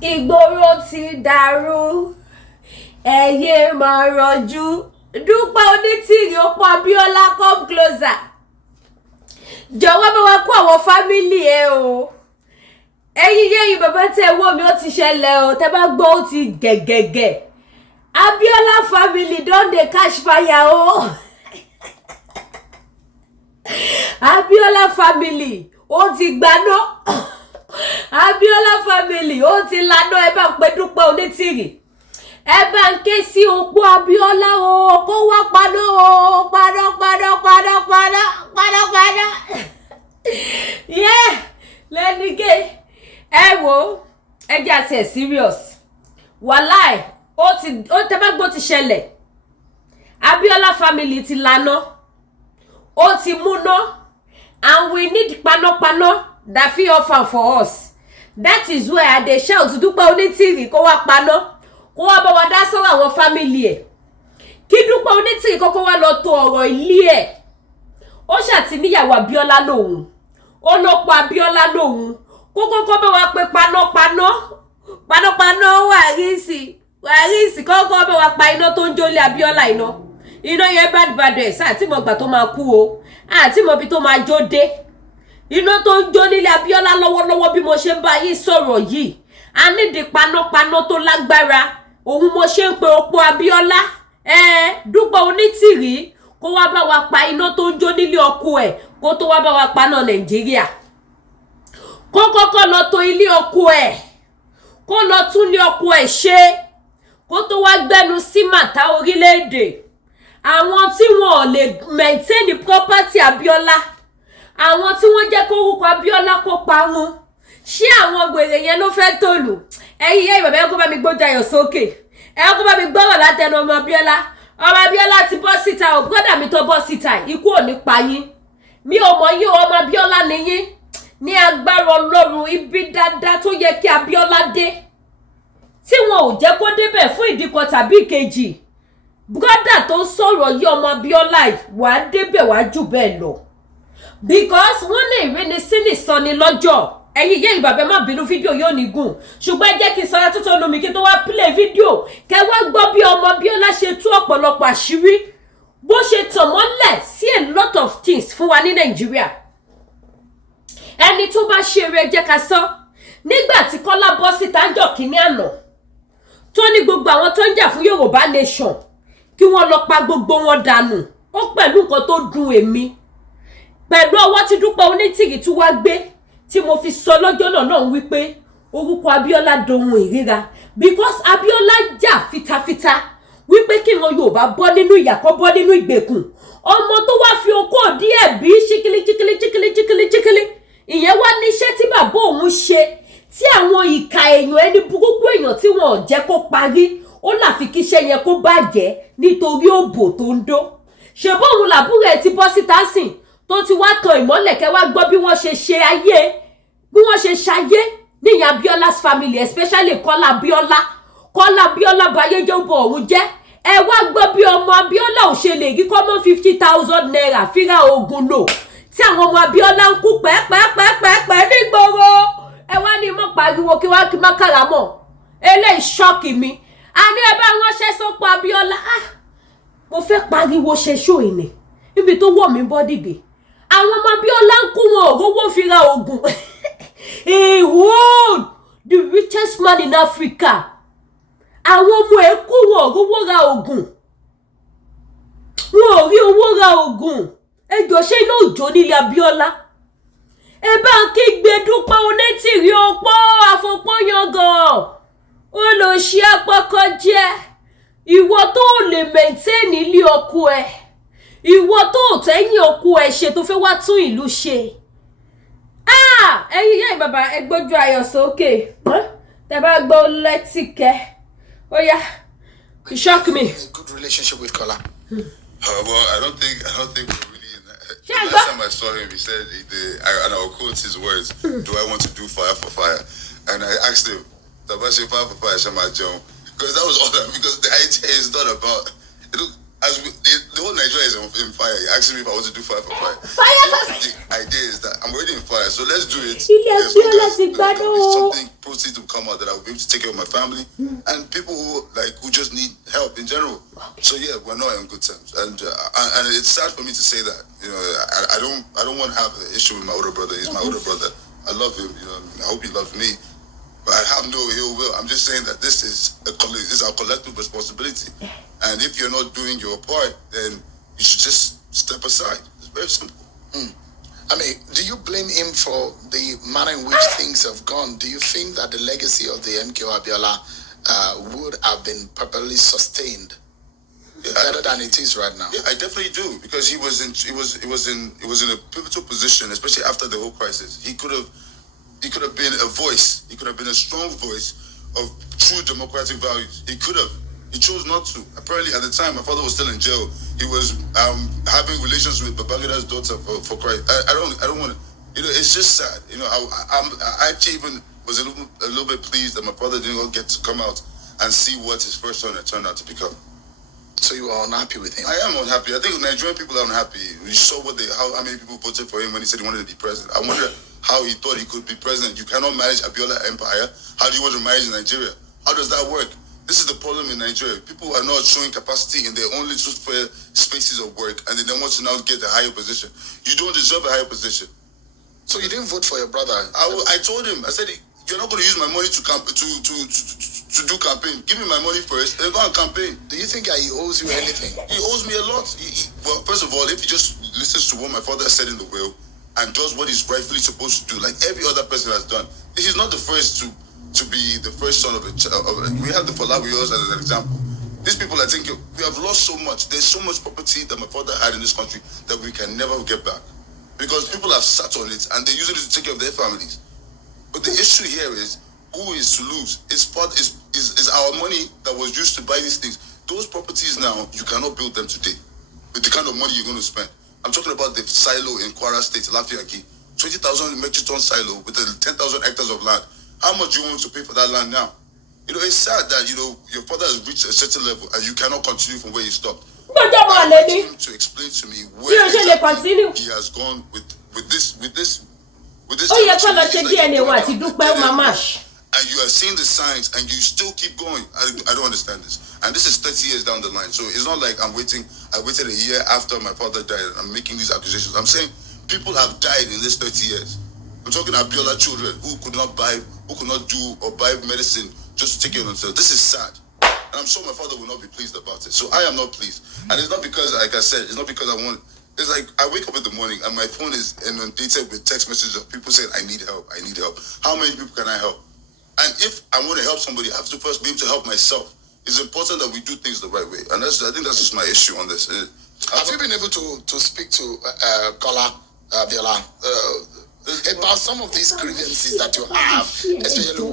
Ìgboro ti dàrú, ẹ̀yẹ máa rọjú. Dúpẹ́ Onítìrí Opó Abiola come closer. Jọ̀wọ́ bá wa kó àwọn fámílì ẹ o. Ẹ̀yin yẹ́yìn bàbá tẹ́ wò mí ó ti ṣẹlẹ̀ o, tẹ́ bá gbọ́ ó ti gẹ̀gẹ̀gẹ̀. Abiola family don dey catch fire o. Abiola family ó ti gbaná. Abiola family ó ti laná. Ẹ bá ń pe Dúpẹ́ Onítìrí. Ẹ bá ń ké sí Opó Abiola o, kó wá paná o, paná. Yeah, lẹ́nìkẹ́. Ẹ wo, ẹ jẹ́ àti ẹ̀ serious. Wàláì, ó tẹ́ bá gbọ́ ti ṣẹlẹ̀. Abiola family ti laná. Ó ti múná. And we need panápaná that fit offer for us. That is why I dey shout Dúpẹ́ Onítìrí kó wá paná. Kó wá bá wa dá sọ́rọ̀ àwọn family ẹ̀. Kí Dúpẹ́ Onítìrí kọ́kọ́ wá lọ tó ọ̀rọ̀ ilé ẹ̀. Ó ṣàti níyàwó Abiola lòun. Ó lọ pa Abiola lòun. Kó kọ́kọ́ bá wa pé panápaná wàrísì kọ́kọ́ bá wa pa iná tó ń jólé Abiola iná. Iná yẹn bad ẹ̀ sáà tí mo gbà tó máa kú o. Àti mo bí tó máa jó dé. Iná tó ń jó nílé Abiola lọ́wọ́lọ́wọ́ bí mo ṣe ń bá yín sọ̀rọ̀ yìí. A nídi panápaná tó lágbára. Òun mo ṣe ń pe Opó Abiola. Dúpẹ́ Onítìrí kó wá bá wa pa iná tó ń jó nílé ọkọ ẹ̀ kó tó wá bá wa paná Nàìjíríà. Kó kọ́kọ́ lọ tó ilé ọkọ ẹ̀. Kó lọ tún ilé ọkọ ẹ̀ ṣe. Kó tó wá gbẹ́nu sí màtá orílẹ̀-èdè. Àwọn tí wọn ò lè maintain property Abiola. Àwọn tí wọ́n jẹ́ kó orúkọ Abiola kó parun. Ṣé àwọn gbèrè yẹn ló fẹ́ tòlù? Ẹ̀yin yẹ́ ìbàbá ẹ kó bá mi gbójayọ̀ sókè. Ẹ kó bá mi gbọ́rọ̀ látẹnu ọmọ Abiola. Ọmọ Abiola ti bọ́ síta o, brọ́dà mi tó bọ́ síta, ikú ò ní pa yín. Mi ò mọ̀ yín o, ọmọ Abiola ni yín. Ní agbára Ọlọ́run ibi dáadáa tó yẹ kí Abiola dé. Tí wọn ò jẹ́ kó débẹ̀ fún ìdí kan tàbí ìkejì. Brọ́dà tó sọ̀rọ̀ yìí ọmọ Abiola wà á débẹ̀ wá jù bẹ́ẹ̀ lọ. Because wọ́n lè ìrínisí nìsọni lọ́jọ́. Ẹ̀yin yẹ́ ìbàbẹ́ má bínú fídíò yóò ní gùn. Ṣùgbọ́n ẹ jẹ́ kí n sọ́ra tó tó lómi kí tó wá play fídíò. Kẹ wá gbọ́ bí ọmọ Abiola ṣe tú ọ̀pọ̀lọpọ̀ àṣírí. Bó ṣe tàn mọ́lẹ̀ sí a lot of things fún wa ní Nàìjíríà. Ẹni tó bá ṣe eré jẹ́ ká sọ. Nígbà tí Kọ́lá bọ́ síta ń jọ kìíní àná. Tó ní gbogbo àwọn tó ń jà fún Yorùbá nation. Kí wọ́n lọ pa gbogbo wọn dànù. Ó pẹ̀lú nǹkan tó dùn èmi. Pẹ̀lú ọwọ́ tí Dúpẹ́ Onítìrí tún wá gbé. Tí mo fi sọ lọ́jọ́ náà wípé orúkọ Abiola dohun ìríra. Because Abiola jà fitafita. Wípé kí wọn Yorùbá bọ́ nínú ìyà kó bọ́ nínú ìgbèkùn. Ọmọ tó wá fi okó díẹ̀ bí chíkílí. Ìyẹn wá níṣẹ́ tí bàbá òun ṣe. Tí àwọn ìka èèyàn ẹni burúkú èèyàn tí wọn ò jẹ́ kó parí. Ó láfi kíṣẹ́ yẹn kó bàjẹ́ nítorí òbò tó ń dó. Ṣèbó òun làbúrò ẹ̀ ti bọ́ síta sìn. Tó ti wá tan ìmọ́lẹ̀ kẹ́ wá gbọ́ bí wọ́n ṣe ṣe ayé. Bí wọ́n ṣe ṣayé níyàn Abiola's family especially Kọ́lá Abiola báyé jẹ́ bọ̀ òun jẹ́. Ẹ wá gbọ́ bí ọmọ Abiola ò ṣe lè rí kọ́mọ́ 50,000 naira fíra oògùn lò. Tí àwọn ọmọ Abiola ń kú pẹ́pẹ́pẹ́pẹ́ nígboro. Ẹ wá ní mọ́ pariwo kí wá kí má kàràmọ́. Eléyìí ṣọ́ọ̀kì mi. A ní ẹ bá ránṣẹ́ sọ́pọ̀ Abiola. Mo fẹ́ pariwo ṣe ṣó ìní. Ibi tó wọ̀ mí bọ́ dìde. Àwọn ọmọ Abiola ń kú wọn òrówó fi ra oògùn. He hold the richest man in Africa. Àwọn ọmọ ẹ̀ kú wọn òrówó ra oògùn. Wọn ò rí owó ra oògùn. Ẹjọ́ ṣe iná òjò nílé Abiola. Ẹ bá ń kígbe Dúpẹ́ Onítìrí Opó àfọpọ́yangàn. Ó lọ ṣe apọ́kọ́ jẹ́. Ìwọ tó lè maintain ilé ọkọ ẹ̀. Ìwọ tó tẹ́yìn ọkọ ẹ̀ ṣe tó fẹ́ wá tún ìlú ṣe. Ẹ̀yin yẹ́ bàbá ẹ gbójú ayọ̀ sókè. Tẹ́ bá gbọ́ lẹ́tìkẹ́. Ó yá. You shock me. Good relationship with Kola. Well, I don't think we're really in that. The last time I saw him, he said, and I'll quote his words, do I want to do fire for fire? And I asked him, Tabashi fire for fire, Shama John. Because that was all that, because the idea is not about, the whole Nigeria is in fire. He asked me if I want to do fire for fire. The idea is that I'm already in fire, so let's do it. Something positive opportunity will come out that I will be able to take care of my family and people who just need help in general. So yeah, we're not on good terms, and it's sad for me to say that. You know, I don't want to have an issue with my older brother. He's my older brother. I love him. You know, I hope he loves me. But I have no ill will. I'm just saying that this is our collective responsibility, and if you're not doing your part, then you should just step aside. It's very simple. I mean, do you blame him for the manner in which things have gone? Do you think that the legacy of the MKO Abiola would have been properly sustained better than it is right now? Yeah, I definitely do, because he was in a pivotal position, especially after the whole crisis. He could have been a voice. He could have been a strong voice of true democratic values. He could have. He chose not to. Apparently, at the time, my father was still in jail. He was having relations with Babangida daughter for Christ. I don't want to. You know, it's just sad. You know, I actually even was a little bit pleased that my father didn't get to come out and see what his first son had turned out to become. So you are unhappy with him? I am unhappy. I think Nigerian people are unhappy. We saw how many people voted for him when he said he wanted to be president. I wonder how he thought he could be president. You cannot manage Abiola empire. How do you want to manage Nigeria? How does that work? This is the problem in Nigeria. People are not showing capacity in their own little spaces of work, and they then want to now get a higher position. You don't deserve a higher position. So you didn't vote for your brother? I told him. I said, you're not going to use my money to do campaign. Give me my money first, then go and campaign. Do you think that he owes you anything? He owes me a lot. Well, first of all, if he just listens to what my father said in the will and does what he's rightfully supposed to do, like every other person has done, he's not the first to be the first son of a child. We have the Falawiyos as an example. These people, I think, we have lost so much. There's so much property that my father had in this country that we can never get back, because people have sat on it and they're using it to take care of their families. But the issue here is, who is to lose? It's our money that was used to buy these things. Those properties now, you cannot build them today with the kind of money you're going to spend. I'm talking about the silo in Kwara State, Lafiaki, 20,000 metric ton silo with 10,000 hectares of land. How much do you want to pay for that land now? You know, it's sad that, you know, your father has reached a certain level and you cannot continue from where he stopped. I want him to explain to me where exactly he has gone with this. Oh, yeah, and you are seeing the signs and you still keep going. I don't understand this. And this is 30 years down the line. So it's not like I waited a year after my father died and I'm making these accusations. I'm saying people have died in this 30 years. I'm talking Abiola children who could not do or buy medicine just to take care of themselves. This is sad. And I'm sure my father will not be pleased about it. So I am not pleased. And it's not because, like I said, it's not because I want. It's like I wake up in the morning and my phone is inundated with text messages of people saying, I need help, I need help. How many people can I help? And if I want to help somebody, I have to first be able to help myself. It's important that we do things the right way. And I think that's just my issue on this. Have you been able to speak to Walaa Abiola about some of these grievances that you have, especially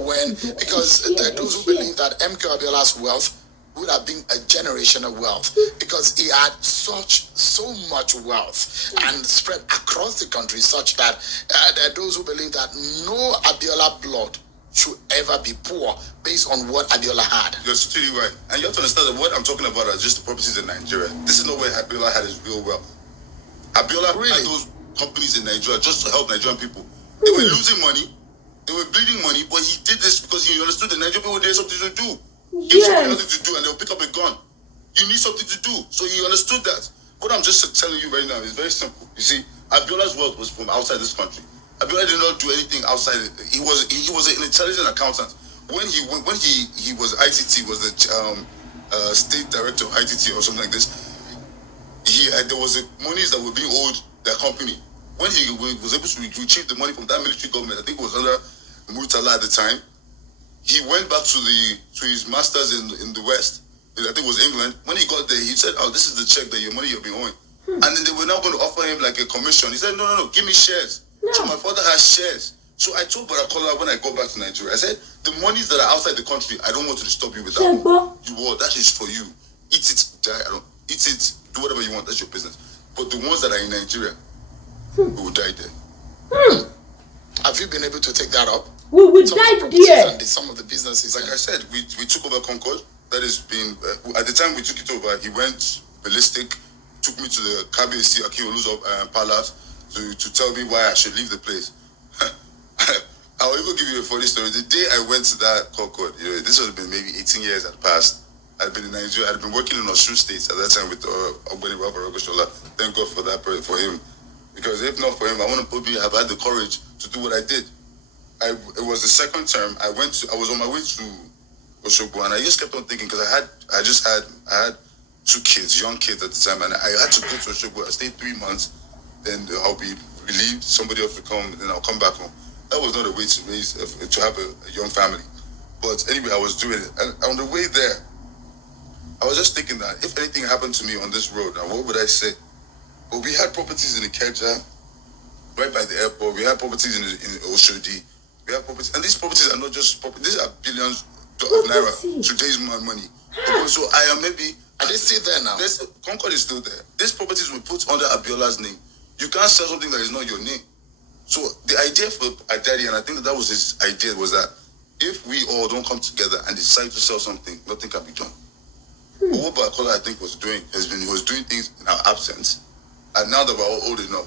because there are those who believe that MKO Abiola's wealth would have been a generational wealth because he had so much wealth and spread across the country, such that there are those who believe that no Abiola blood should ever be poor based on what Abiola had. You're totally right. And you have to understand that what I'm talking about are just the properties in Nigeria. This is not where Abiola had his real wealth. Abiola had those companies in Nigeria just to help Nigerian people. They were losing money, they were bleeding money, but he did this because he understood the Nigerian people had something to do. Give somebody nothing to do and they'll pick up a gun. You need something to do. So he understood that. What I'm just telling you right now is very simple. You see, Abiola's wealth was from outside this country. Abiola did not do anything outside it. He was an intelligent accountant. When he was ITT, was the state director of ITT or something like this. There was monies that were being owed their company. When he was able to retrieve the money from that military government, I think it was under Murtala at the time. He went back to his masters in the West. I think it was England. When he got there, he said, "Oh, this is the check that your money you've been owing." And then they were now going to offer him like a commission. He said, "No, give me shares." No. So my father has shares. So I told Barakola when I go back to Nigeria, I said, "The monies that are outside the country, I don't want to disturb you with that. That is for you. Eat it, die. Eat it. Do whatever you want. That's your business. But the ones that are in Nigeria, we will die there." Have you been able to take that up? We will die there. Some of the businesses. Like I said, we took over Concord. That has been at the time we took it over. He went ballistic, took me to the KBC Akiolu's palace to tell me why I should leave the place. I'll even give you a funny story. The day I went to that Concord, this would have been maybe 18 years had passed. I'd been in Nigeria. I'd been working in Osun State at that time with Ariwo Walaa Nla. Thank God for that, for him. Because if not for him, I wouldn't probably have had the courage to do what I did. It was the second term. I was on my way to Oshogbo, and I just kept on thinking because I had 2 kids, young kids at the time, and I had to go to Oshogbo. I stayed 3 months, then I'll be relieved. Somebody else will come, and then I'll come back home. That was not a way to have a young family. But anyway, I was doing it, and on the way there, I was just thinking that if anything happened to me on this road, now what would I say? Well, we had properties in Ikeja, right by the airport. We had properties in Oshodi. We have properties, and these properties are not just properties. These are billions of naira, today's money. So I am maybe. Are they still there now? Concord is still there. These properties were put under Abiola's name. You can't sell something that is not your name. So the idea for Adadi, and I think that was his idea, was that if we all don't come together and decide to sell something, nothing can be done. What Bakola, I think, was doing things in our absence, and now that we're all old enough,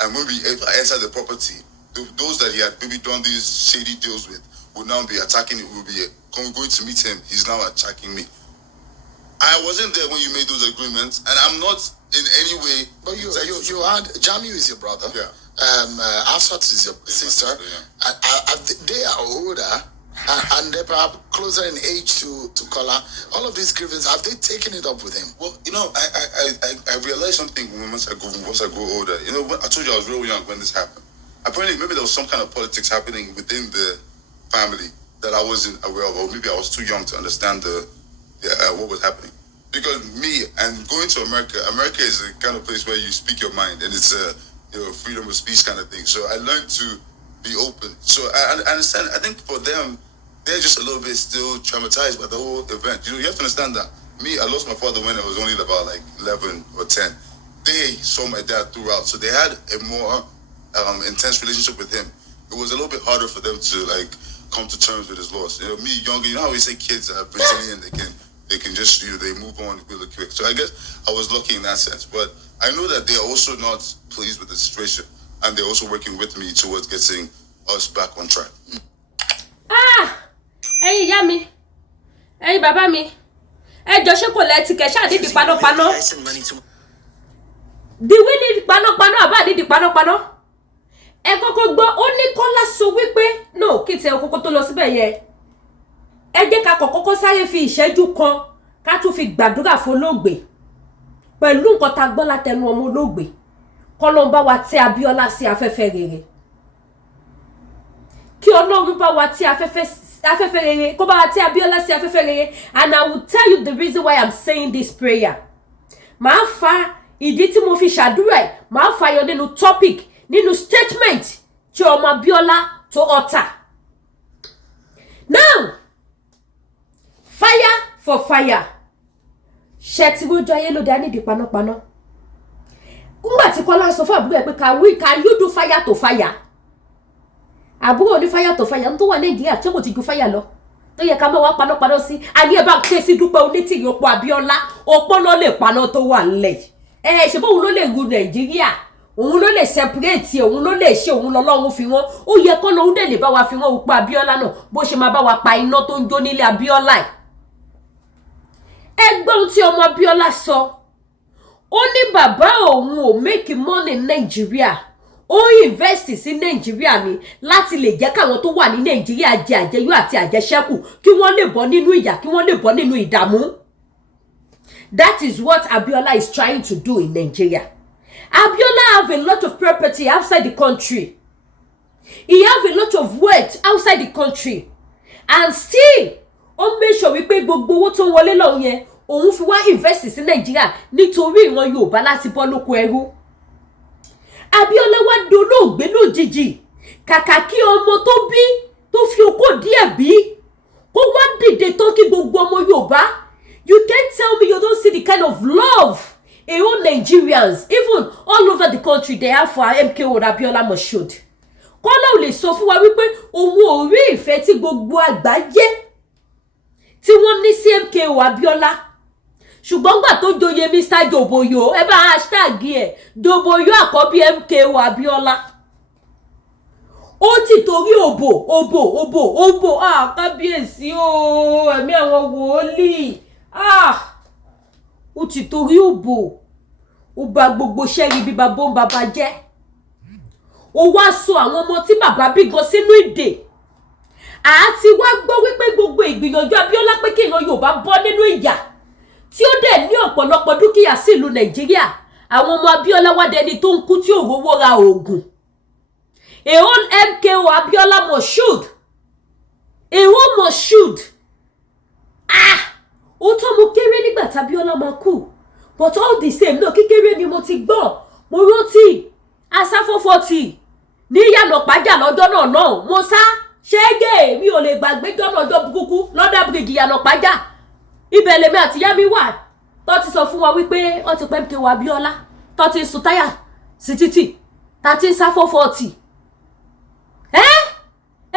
and when we enter the property, those that he had maybe done these shady deals with will now be attacking it. Will be going to meet him. He's now attacking me. I wasn't there when you made those agreements, and I'm not in any way. But you had Jamiu is your brother. Yeah. Afsat is your sister. Yeah. They are older. And they're perhaps closer in age to Kola. All of these grievances, have they taken it up with him? Well, I realized something once I grew older. I told you I was real young when this happened. Apparently, maybe there was some kind of politics happening within the family that I wasn't aware of, or maybe I was too young to understand what was happening. Because me and going to America is the kind of place where you speak your mind, and it's a freedom of speech kind of thing. So I learned to be open. So I understand. I think for them, they're just a little bit still traumatized by the whole event. You have to understand that. Me, I lost my father when I was only about like 11 or 10. They saw my dad throughout, so they had a more intense relationship with him. It was a little bit harder for them to like come to terms with his loss. Me, younger, you know how we say kids are Brazilian, they can just they move on really quick. So I guess I was lucky in that sense. But I know that they're also not pleased with the situation, and they're also working with me towards getting us back on track. Ẹ̀yin ìyá mi, ẹ̀yin bàbá mi, ẹjọ́ ṣé kò lẹ́tì kẹ̀ ṣáà dídì panápaná. Dìwí ní panápaná àbá dídì panápaná. Ẹ kọ́kọ́ gbọ́, ó ní Kọ́lá sọ wípé no kí tiẹ̀ kọ́kọ́ tó lọ síbẹ̀ yẹn. Ẹ jẹ́ ká kọ́kọ́ sáré fi ìṣẹ́jú kan ká tún fi gbàdúrà fún olóògbé. Pẹ̀lú nǹkan tá gbọ́ látẹnu ọmọ olóògbé. K'Ọlọ́run bá wa tẹ́ Abiola sí afẹ́fẹ́ rere. Kí Ọlọ́run bá wa tẹ́ afẹ́fẹ́ rere, kó bá wa tẹ́ Abiola sí afẹ́fẹ́ rere. And I will tell you the reason why I'm saying this prayer. Màá fa ìdí tí mo fi ṣàdúrà ẹ̀, màá fa yọ nínú topic, nínú statement tí ọmọ Abiola tó utter. Now, fire for fire. Ṣé tí wọ́n jọ ayé lóde á nídìí panápaná. Ngbà tí Kọ́lá sọ fún àbúrò ẹ̀ pé can you do fire to fire? Àbúrò ní fire to fire tó wà Nàìjíríà tí kò ti ju fire lọ. Tó yẹ ká máa wá panápaná sí. Àní ẹ bá ké sí Dúpẹ́ Onítìrí ọ̀pọ̀ Abiola, ọ̀pọ̀ ló lè paná tó wà ńlẹ̀. Ṣé bó òun ló lè ru Nàìjíríà? Òun ló lè separate, òun ló lè ṣe, òun lọ́lọ́run fi wọ́n. Ó yẹ kọ́ lóun dẹ̀ lè bá wa fi wọ́n ọ̀pọ̀ Abiola náà bó ṣe máa bá wa pa iná tó ń jó nílé Abiola. Ẹgbọ́n tí ọmọ Abiola sọ. Ó ní bàbá òun ò make money in Nigeria. Ó invest sí Nigeria ni láti lè jẹ́ káwọn tó wà ní Nigeria jẹ àjẹyó àti àjẹṣẹ́kù kí wọ́n lè bọ́ nínú ìyà, kí wọ́n lè bọ́ nínú ìdààmú. That is what Abiola is trying to do in Nigeria. Abiola have a lot of property outside the country. He have a lot of wealth outside the country. And still, ó make sure wípé gbogbo owó tó wọlé lọ́hùn yẹn òun fi wá invest sí Nigeria nítorí ìran Yorùbá láti bọ́ lóko ẹrú. Abiola wá dolóògbé lójijì kàkà kí ọmọ tó bí tó fi okó díẹ̀ bí kó wá dìde tó kí gbogbo ọmọ Yorùbá. You can't tell me you don't see the kind of love a whole Nigerians, even all over the country, they have for MKO Abiola Moshood. Kọ́lá ò lè sọ fún wa wípé òun ò rí ìfẹ́ tí gbogbo àgbáyé tí wọ́n ní sí MKO Abiola. Ṣùgbọ́n gbà tó joyè Mr. Doboyo, ẹ bá hashtag ẹ̀ Doboyo àkọ́bí MKO Abiola. ó ti torí òbò kábíyèsí o ẹ̀mí àwọn wòlíì ó ti torí òbò ó bà gbogbo ṣẹ́rí bí bàbá ń bàbá jẹ́ ó wá sọ àwọn ọmọ tí bàbá bí gan sínú ìdè àti wá gbọ́ wípé gbogbo ìgbìyànjú Abiola pé kí ìran Yorùbá bọ́ nínú ìyà tí ó dẹ̀ ní ọ̀pọ̀lọpọ̀ dúkìá sí ìlú Nàìjíríà àwọn ọmọ Abiola wá dẹni tó ń kú tí ò rówó ra oògùn a whole MKO Abiola Moshood a whole Moshood ó tó mo kéré nígbà tí Abiola máa kú but all the same náà kékeré ni mo ti gbọ́ mo rántí asáfófótì ní Ìyànà Pàjá lọ́jọ́ náà mo sá ṣẹ́gẹ̀ mi ò lè gbàgbé jọ́nà ọjọ́ burúkú lọ́dà bíríjì Ìyànà Pàjá ibẹ̀ lèmi àti ìyá mi wà tó ti sọ fún wa wípé ó ti pẹ́ MKO Abiola tó ti sùn táyà sí títì tá ti ń sáfófótì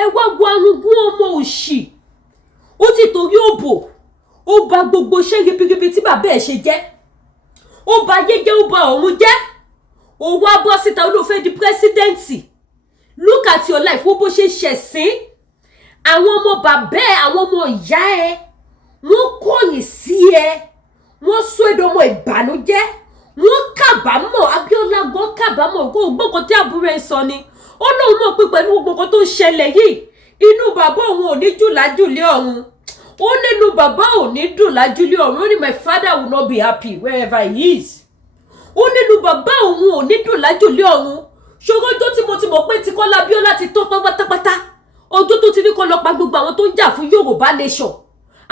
ẹ wá gbọ́ arúgbó ọmọ òṣì ó ti torí òbò ó bà gbogbo iṣẹ́ ribiribi tí bàbá ẹ̀ ṣe jẹ́ ó bà ayé jẹ́ ó bà ọ̀run jẹ́ ó wá bọ́ síta ó ló fẹ́ di pírẹ́sídẹ́ǹtì look at your life ó bó ṣe ṣẹ̀sín àwọn ọmọ bàbá ẹ̀ àwọn ọmọ ìyá ẹ̀ wọ́n kọ̀yìn sí ẹ wọ́n sọ ẹ̀dọ̀ ọmọ ìbànújẹ́ wọ́n kábàámọ̀ Abiola gan kábàámọ̀ kó gbọ́kàn tí àbúrò ẹ̀ sọ ni ó lóun mọ̀ pé pẹ̀lú gbogbo nǹkan tó ń ṣẹlẹ̀ yìí inú bàbá òun ò ní dùn lájúlé ọ̀run ó nínú bàbá ò ní dùn lájúlé ọ̀run ó ní my father will not be happy wherever he is ó nínú bàbá òun ò ní dùn lájúlé ọ̀run ṣòro ọjọ́ tí mo ti mọ̀ pé ti Kọ́lá Abiola ti tó pátápátá ọjọ́ tó ti ní kó lọ pa gbogbo àwọn tó ń jà fún Yorùbá nation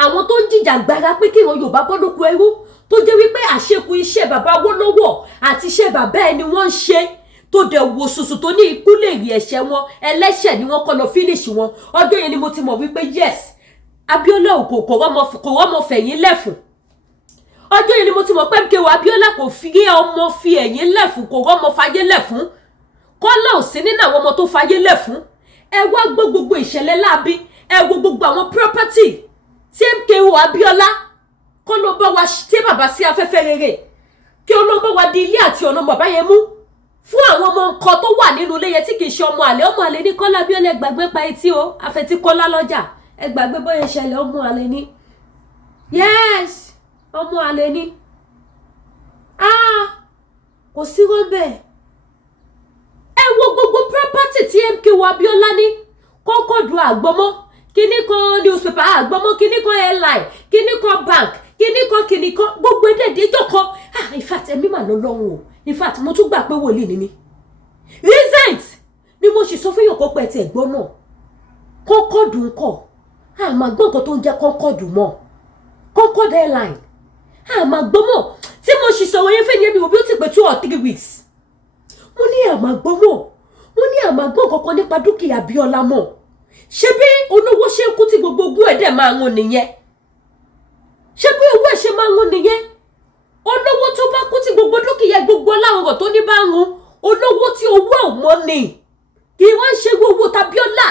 àwọn tó ń jìjàgbara pé kí ìran Yorùbá bọ́ lóko ẹrú tó jẹ́ wípé àṣekù iṣẹ́ bàbá Awólọ́wọ̀ àti iṣẹ́ bàbá ẹni wọ́n ń ṣe tó dẹ̀ wo sùsù tó ní ikú lè rí ẹ̀ṣẹ̀ wọn ẹlẹ́ṣẹ̀ ni wọ́n kọ́ lọ finish wọn ọjọ́ yẹn ni mo ti mọ̀ wípé yes Abiola kò rọ́mọ fẹ̀yìn lẹ́fun ọjọ́ yẹn ni mo ti mọ̀ pé MKO Abiola kò fi ọmọ fi ẹ̀yìn lẹ́fun kò rọ́mọ fayé lẹ́fun Kọ́lá ò sí nínú àwọn ọmọ tó fayé lẹ́fun ẹ wá gbọ́ gbogbo ìṣẹ̀lẹ̀ láabi ẹ wo gbogbo àwọn property tí MKO Abiola kọ́ ló bá wa tí bàbá sí afẹ́fẹ́ rere kí ó ló bá wa di ilé àti ọ̀nà bàbá yẹn mú fún àwọn ọmọ nǹkan tó wà nínú ilé yẹn tí kì í ṣe ọmọ àlè ní Kọ́lá Abiola gbàgbé pa etí o àfẹ́tí Kọ́lá lọ́jà ẹ gbàgbé bóyá ìṣẹ̀lẹ̀ ọmọ àlè ní yes ọmọ àlè ní kò sí wọn bẹ́ẹ̀ ẹ wo gbogbo property tí MKO Abiola ní kọ́kọ́dù àgbọ́mọ́ kíní kan newspaper àgbọ́mọ́ kíní kan airline kíní kan bank kíní kan gbogbo ẹ̀dẹ̀ẹ̀dẹ̀ kan in fact ẹ̀mí mà lọ́lọ́run o in fact mo tún gbà pé wòlíì ni mí recent ni mo sì sọ fún yàn kó pẹ́ ti ẹ̀gbọ́n náà kọ́kọ́dù ń kọ̀ àmà gbọ́ nǹkan tó ń jẹ́ kọ́kọ́dù mọ́ kọ́kọ́dù airline àmà gbọ́ mọ́ tí mo sì sọ̀rọ̀ yẹn fẹ́ yẹn mi ò bí ó ti pé 2 or 3 weeks mo ní àmà gbọ́ mọ́ mo ní àmà gbọ́ kankan nípa dúkìá Abiola mọ́ ṣé bí olówó ṣe ń kú tí gbogbo ogún ẹ̀ dẹ̀ máa ń nìyẹn ṣé bí owó ẹ̀ ṣe máa ń nìyẹn olówó tó bá kú tí gbogbo dúkìá gbogbo láwọn tó ní bá ń run olówó tí owó ẹ̀ mọ́ ni kì í wá ń ṣe owó t'Abiola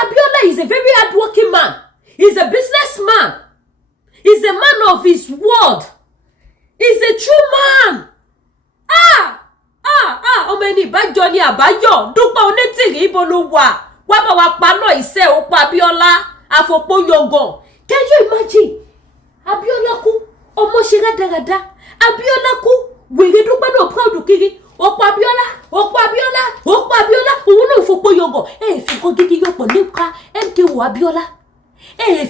Abiola is a very hardworking man he's a businessman he's a man of his word he's a true man ọmọ ẹni ìbájọ ni àbáyọ Dúpẹ́ Onítìrí ibo ló wà wá bá wa paná ìṣe òpó Abiola àfòpó yọgàn can you imagine Abiola kú ọmọ ṣe rádaràda Abiola kú wèrè Dúpẹ́ náà proud kiri òpó Abiola òun náà fòpó yọgàn fi nǹkan gidi yọpọ̀ nípa MKO Abiola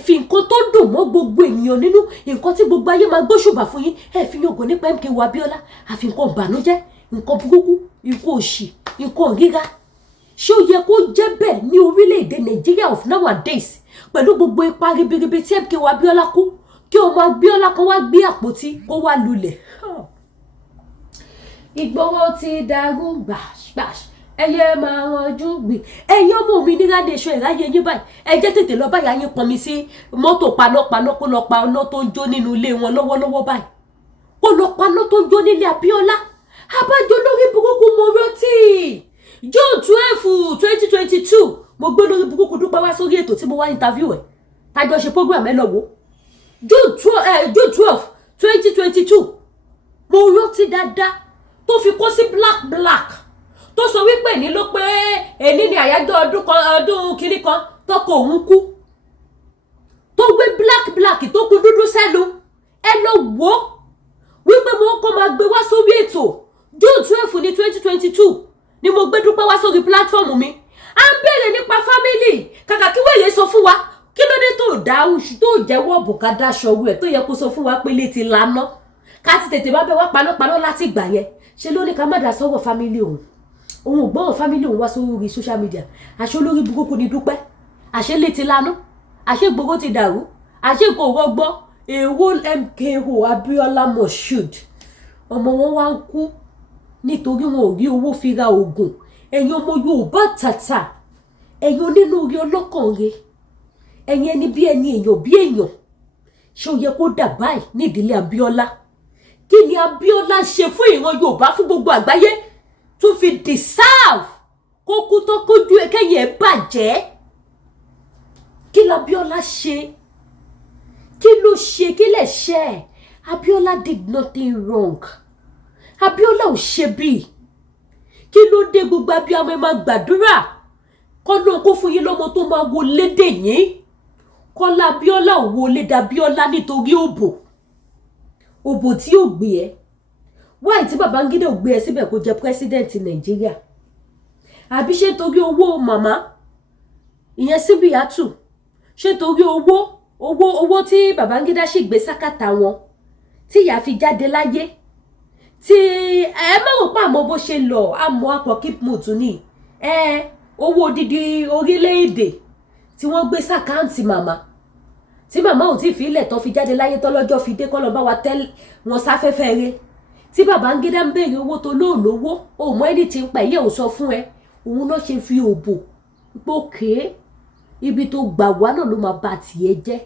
fi nǹkan tó dùn mọ́ gbogbo ènìyàn nínú nǹkan tí gbogbo ayé máa gbóṣùbà fún yín fi yọgàn nípa MKO Abiola àfi nǹkan ìbànújẹ́ nǹkan burúkú nǹkan òṣì nǹkan ríra ṣé ó yẹ kó jẹ́ bẹ́ẹ̀ ní orílẹ̀-èdè Nàìjíríà of nowadays pẹ̀lú gbogbo ipa ribiribi tí MKO Abiola kú kí ọmọ Abiola kan wá gbé àpótí kó wá lulẹ̀. Ìgboro ti dàrú gbàṣgbàṣ ẹyẹ máa rànjú gbìn ẹ̀yin ọmọ òmìnira nation ìráyè yín báyìí ẹ jẹ́ tètè lọ báyà yín pọnmi sí mọ́tò panápaná kó lọ pa ọ̀nà tó ń jó nínú ilé wọn lọ́wọ́lọ́wọ́ báyìí kó lọ paná tó ń jó nílé Abiola abájọ lórí burúkú mo rántí June 12, 2022 mo gbé lórí burúkú Dúpẹ́ wá sórí ètò tí mo wá interview ẹ̀ tájọ ṣe program ẹ lọ wò June 12, 2022 mo rántí dáadáa tó fi kó sí black tó sọ wípé ní ló pé èní ni àyájọ́ ọdún kìíní kan tọkọ òun kú tó gbé black tó kú dúdú sẹ́nu ẹ lọ wò wípé mo kọ́ máa gbé wá sórí ètò June 12 ní 2022 ni mo gbé Dúpẹ́ wá sórí platform mi à ń bèèrè nípa family kàkà kí wẹ́yẹ sọ fún wa kí ló dé tó dá oṣù tó jẹ́wọ́ bùkádà ṣọwọ́ ẹ̀ tó yẹ kó sọ fún wa pé létí lánà ká ti tètè bá bẹ wá panápaná láti gbà yẹn ṣe ló ní ká má dá sọ́wọ́ family òun ò gbọ́n family òun wá sórí social media àṣẹ olórí burúkú ni Dúpẹ́ àṣẹ létí lánà àṣẹ gbogbo ti dàrú àṣẹ kò rọgbọ́ èwo MKO Abiola Moshood ọmọ wọn wá ń kú nítorí wọn ò rí owó fi ra oògùn ẹ̀yin ọmọ Yorùbá tàtà ẹ̀yin onínúure ọlọ́kàn rẹ̀ ẹ̀yin ẹni bí ẹni èèyàn bí èèyàn ṣé ó yẹ kó dà báyìí nídìílé Abiola kí ni Abiola ṣe fún ìran Yorùbá fún gbogbo àgbáyé tó fi deserve kó kú tó kójú ẹkẹyìn ẹ bàjẹ́ kí l'Abiola ṣe kí ló ṣe kí lè ṣe Abiola did nothing wrong Abiola ò ṣe bí kí ló dé gbogbo abiyamọ ẹ máa gbàdúrà kọ́nà kó fún yín lọ́mọ tó máa wo lédè yín kọ́lá Abiola ò wo lédè Abiola nítorí òbò tí ò gbé ẹ wáyé tí Babangida ò gbé ẹ síbẹ̀ kó jẹ president Nàìjíríà àbí ṣé torí owó màmá ìyẹn Síbíyàtù ṣé torí owó tí Babangida sì gbé sákàtà wọn tí ìyá fi jáde láyé tí ẹ mọ̀ pa àmọ́ bó ṣe lọ àmọ́ àpọ̀ keep mood ní owó odidi orílẹ̀-èdè tí wọ́n gbé sákàǹtì màmá tí màmá ò tí fi ilẹ̀ tó fi jáde láyé tọ́lọ́jọ́ fi dé kọ́lọ́ bá wa tẹ́ wọn sáfẹ́fẹ́ rẹ̀ tí Babangida ń béèrè owó tó lóòlówó òun mọ́ ẹni tí ń pa ẹ̀yẹ́ ò sọ fún ẹ òun náà ṣe fi òbò gbókè ibi tó gbà wá náà ló máa bà tiẹ̀ jẹ́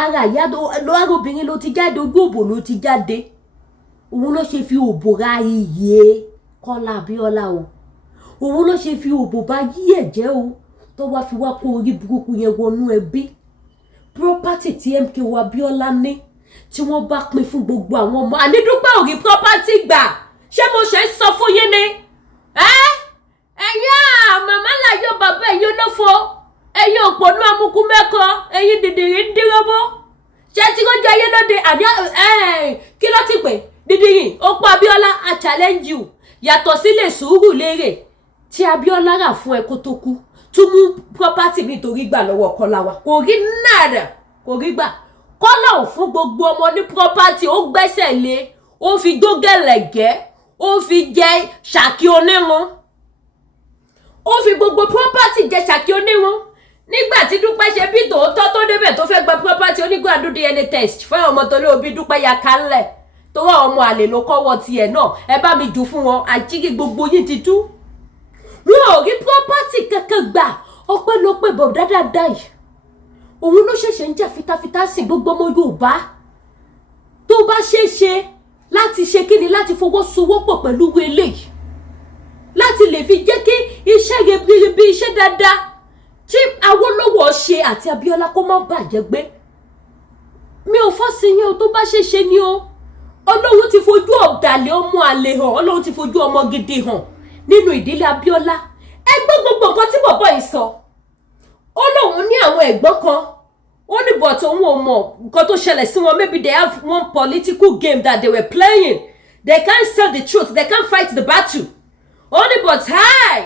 ara ìyá lọ́wọ́ obìnrin ló ti jáde ojú òbò ló ti jáde òun ló ṣe fi òbò ra iye Kọ́lá Abíọ́lá o òun ló ṣe fi òbò bá yí ẹ̀jẹ̀ o tó wá fi wá kó orí burúkú yẹn wọnú ẹbí property tí MKO Abíọ́lá ní tí wọ́n bá pín fún gbogbo àwọn ọmọ ànídúpẹ́ òrí property gbà ṣé mo ṣe ń sọ fún yín ni ẹ̀yin màmá láyọ̀ bàbá ẹ̀yin olófo ẹ̀yin òpònú amúkú mẹ́kọ ẹ̀yin dìdìrín ń dírọ́bó ṣé tí kò jẹ́ ayé lóde àbí kí ló ti pè dìdìrín Opó Abíọ́lá a challenge you yàtọ̀ sílẹ̀ sùúrù lérè tí Abíọ́lá rà fún ẹ kó tó kú tún mú property nítorí gbà lọ́wọ́ Kọ́lá wa kò rí nàdà kò rí gbà Kọ́lá ò fún gbogbo ọmọ ní property ó gbẹ́sẹ̀ lé ó fi dógẹ̀lẹ̀gẹ́ ó fi jẹ Ṣàkí onírun ó fi gbogbo property jẹ Ṣàkí onírun nígbà tí Dúpẹ́ ṣe bí tòótọ́ tó débẹ̀ tó fẹ́ gba property onígbà do DNA test fún àwọn ọmọ tó lé òbí Dúpẹ́ ya kálẹ̀ tó wà ọmọ àlè ló kọ́wọ́ tiẹ̀ náà ẹ bá mi jù fún wọn àjírí gbogbo yín ti tú wọn ò rí property kankan gbà ọpẹ́lọpẹ́ bọ̀ dáadáa yìí òun ló ṣẹ̀ṣẹ̀ ń jà fitafita sí gbogbo ọmọ Yorùbá tó bá ṣeéṣe láti ṣe kíni láti fọwọ́sowọ́pọ̀ pẹ̀lú eléyìí láti lè fi jẹ́ kí iṣẹ́ ribiribi iṣẹ́ dáadáa tí Awólọ́wọ̀ ṣe àti Abíọ́lá kó má bàjẹ́ gbé mi ò fọ́ sí yín o tó bá ṣeéṣe ni o Ọlọ́run ti fojú ọ̀dàlẹ̀ ọmọ àlè hàn Ọlọ́run ti fojú ọmọ gidi hàn nínú ìdílé Abíọ́lá ẹgbẹ́ gbogbo nǹkan tí bọ̀bọ̀ yìí sọ ó lóun ní àwọn ẹ̀gbọ́n kan ó ní but òun ò mọ̀ nǹkan tó ṣẹlẹ̀ sí wọn maybe they have one political game that they were playing they can't tell the truth they can't fight the battle ó ní but hi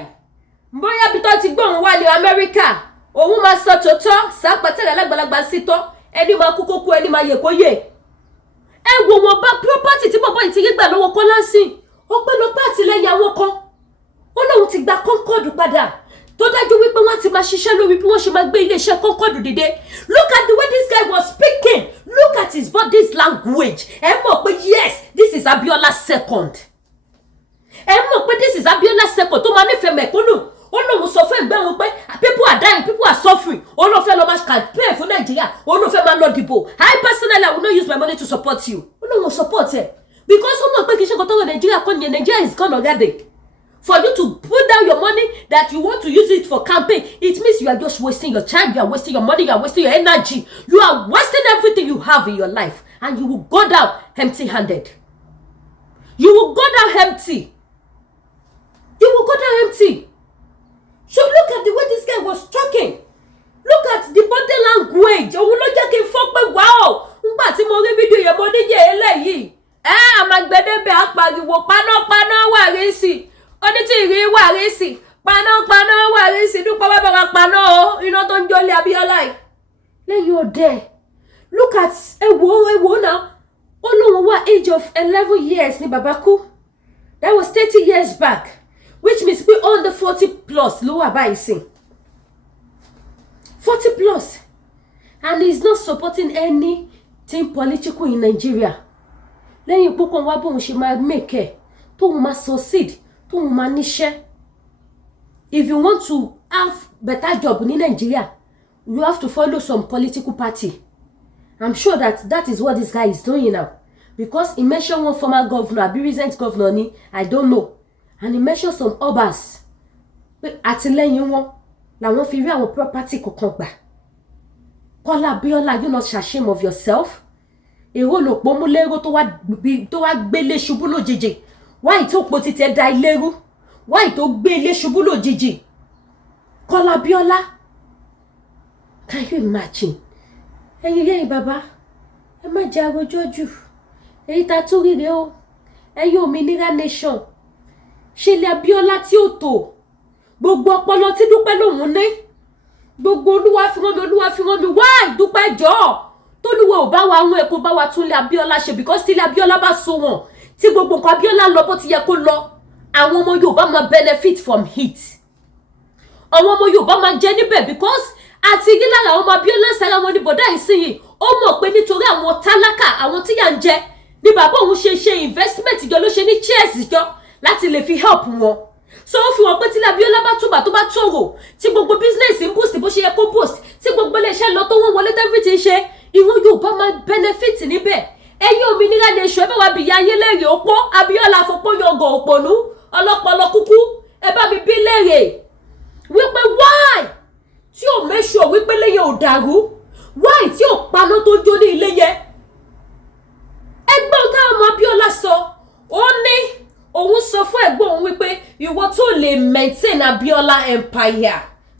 bóyá bí tó ti gbọ́ òun wá ní Amẹ́ríkà òun máa sọ tòótọ́ sápàtẹ́lẹ̀ alágbàlagbà sí tọ́ ẹni máa kú kó kú ẹni máa yè kó yè ẹ wo wọn bá property tí bọ̀bọ̀ yìí ti rí gbà lọ́wọ́ Kọ́lá sí ọpẹ́lọpẹ́ àtìlẹ́yìn àwọn kan ó lóun ti gba Concord padà tó dájú wípé wọ́n ti máa ṣiṣẹ́ lórí bí wọ́n ṣe máa gbé iléeṣẹ́ Concord dìde look at the way this guy was speaking look at his body's language ẹ mọ̀ pé yes this is Abiola second ẹ mọ̀ pé this is Abiola second tó máa nífẹ̀ẹ́ mẹ̀kúnnù ó lóun sọ fún ẹgbẹ́ wọn pé people are dying people are suffering ó lóun fẹ́ lọ máa campaign fún Nàìjíríà ó lóun fẹ́ máa lọ dìbò I personally I will not use my money to support you ó lóun support ẹ because ó mọ̀ pé kì í ṣe kó tó wọ Nàìjíríà kọ́ ni Nàìjíríà is gone already. For you to put down your money that you want to use it for campaign, it means you are just wasting your time, you are wasting your money, you are wasting your energy. You are wasting everything you have in your life. And you will go down empty-handed. You will go down empty. You will go down empty. So look at the way this guy was talking. Look at the body language. Òun ló jẹ́ kí n fọ́ pé wow. Nígbà tí mo rí fídíò yẹn mo ní yẹ eléyìí. Àmàgbẹ́dẹ́bẹ̀ apariwo panápaná Wàrísì. Onítìrí Wàrísì. Panápaná Wàrísì. Dúpẹ́ bá bẹ̀rẹ̀ paná o. Iná tó ń jólé Abiola yìí. Lẹ́yìn òde. Look at ewo now. Olóhùn wà age of 11 years ni bàbá kú. That was 30 years back. Which means we on the 40 plus ló wà báyìí sìn. 40 plus. And he's not supporting anything political in Nigeria. Lẹ́yìn púpọ̀ wá bóun ṣe máa make ẹ̀. Tóun máa succeed. Tóun máa níṣẹ́. If you want to have better job in Nigeria, you have to follow some political party. I'm sure that is what this guy is doing now. Because he mentioned one former governor, a recent governor ni, I don't know. And he mentioned some obas. Àtìlẹ́yìn wọn làwọn fi rí àwọn property kọ̀ọ̀kan gbà. Kọ́lá Abiola, you not ashamed of yourself? Èrò ló pọ̀ mú lérò tó wá gbélé ṣubú lójijì. Why tó pọ̀ títẹ̀ da ilérú? Why tó gbélé ṣubú lójijì? Kọ́lá Abiola. Can you imagine? Ẹ̀yin yẹn bàbá, ẹ má jẹ́ àròjọ́ jù. Èyí ta tó rire o. Ẹ̀yin òmìnira nation. Ṣé ilé Abiola tí ó tò? Gbogbo ọpọlọ tí Dúpẹ́ lòun ní. Gbogbo olúwa fi rán mi wá Dúpẹ́ jọ̀ọ́. Tolúwa ò bá wa run ẹ kó bá wa tún ilé Abiola ṣe because tí ilé Abiola bá so wọ́n. Tí gbogbo nǹkan Abiola lọ bó ti yẹ kó lọ. Àwọn ọmọ Yorùbá máa benefit from it. Àwọn ọmọ Yorùbá máa jẹ níbẹ̀ because àti rí lára àwọn ọmọ Abiola sára wọn ní bọ̀dá ìsinyìí. Ó mọ̀ pé nítorí àwọn tálákà àwọn tí yà ń jẹ ní bàbá òun ṣe investment jọ ló ṣe ní shares jọ láti lè fi help wọn. So ó fi wọn pé tí Abiola bá túbà tó bá tòrò tí gbogbo business ń boost bó ṣe yẹ kó boost tí gbogbo iléeṣẹ́ lọ tó wọ́n wọlé everything ṣe ìwọ Yorùbá máa benefit níbẹ̀. Ẹ̀yin òmìnira nation ẹ bá wa bìyà ayé lẹ́rìí òpó Abiola fòpó yọgàn òpònú ọlọ́pọlọ kúkú ẹ bá mi bí lẹ́rìí wípé why tí ò make sure wípé léyẹ ò dàrú why tí ò paná tó jó ní ilé yẹ. Ẹgbẹ́ ọ̀tá ọmọ Abiola sọ ó ní òun sọ fún ẹ̀gbọ́n òun wípé ìwọ tó lè maintain Abiola empire